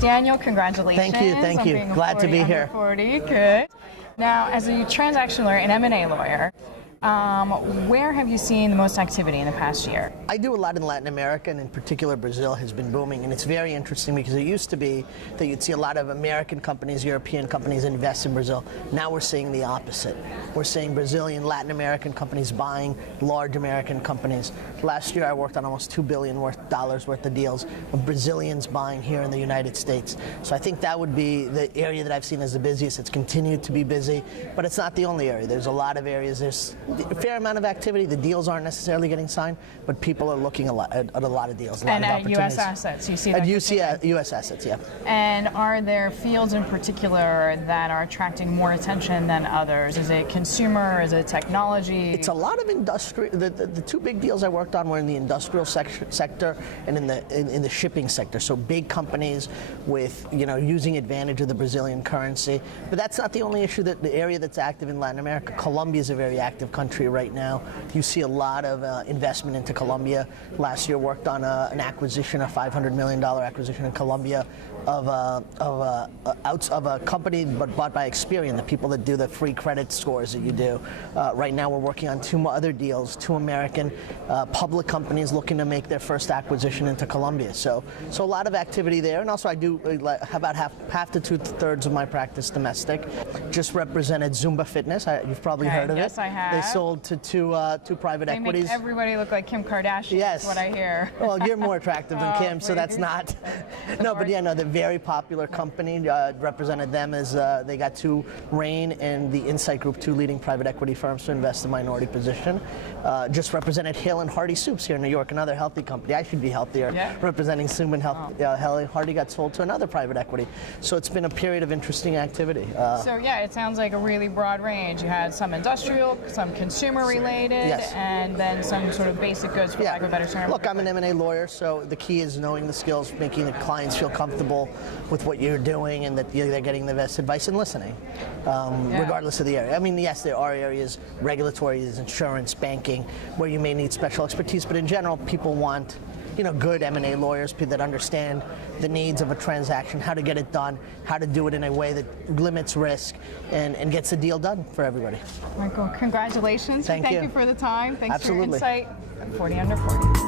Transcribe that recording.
Daniel, congratulations. Thank you. Glad to be here. 40, good. Now, as a transaction lawyer and M&A lawyer, where have you seen the most activity in the past year? I do a lot in Latin America, and in particular Brazil has been booming, and it's very interesting because it used to be that you'd see a lot of American companies, European companies invest in Brazil. Now we're seeing the opposite. We're seeing Brazilian, Latin American companies buying large American companies. Last year I worked on almost $2 billion worth of deals of Brazilians buying here in the United States. So I think that would be the area that I've seen as the busiest. It's continued to be busy, but it's not the only area. There's a lot of areas. There's a fair amount of activity. The deals aren't necessarily getting signed, but people are looking at a lot of deals, a lot of opportunities. U.S. assets, you see that? At U.S. assets, yeah. And are there fields in particular that are attracting more attention than others? Is it consumer? Is it technology? It's a lot of industry. The two big deals I worked on were in the industrial sector and in the shipping sector. So big companies with using advantage of the Brazilian currency. But that's not the only issue. The area that's active in Latin America. Colombia is a very active country right now. You see a lot of investment into Colombia. Last year worked on an acquisition, a $500 million acquisition in Colombia of a company but bought by Experian, the people that do the free credit scores that you do. Right now we're working on two other deals, two American public companies looking to make their first acquisition into Colombia. So a lot of activity there, and also I do about half to 2/3 of my practice domestic. Just represented Zumba Fitness. You've probably heard of it. Yes, I have. They sold to two private equities. They make everybody look like Kim Kardashian. Yes. That's what I hear. Well, you're more attractive than Kim, so that's not. No, but yeah, no, they're very popular company. Represented them as they got Rain and the Insight Group, two leading private equity firms to invest in minority position. Just represented Hale and Hardy Soups here in New York, another healthy company. I should be healthier. Yeah. Representing Soup and Health. Hale and Hardy got sold to another private equity. So it's been a period of interesting activity. So yeah, it sounds like a really broad range. You had some industrial, some consumer related, yes, and then some sort of basic goods, for lack of a better term. Look, I'm an M&A lawyer, so the key is knowing the skills, making the clients feel comfortable with what you're doing and that they're getting the best advice and listening, regardless of the area. I mean, yes, there are areas, regulatory, insurance, banking, where you may need special expertise, but in general, people want good M&A lawyers, people that understand the needs of a transaction, how to get it done, how to do it in a way that limits risk and gets the deal done for everybody. Michael, congratulations. Thank you for the time. Thanks Absolutely. for your insight. 40 under 40.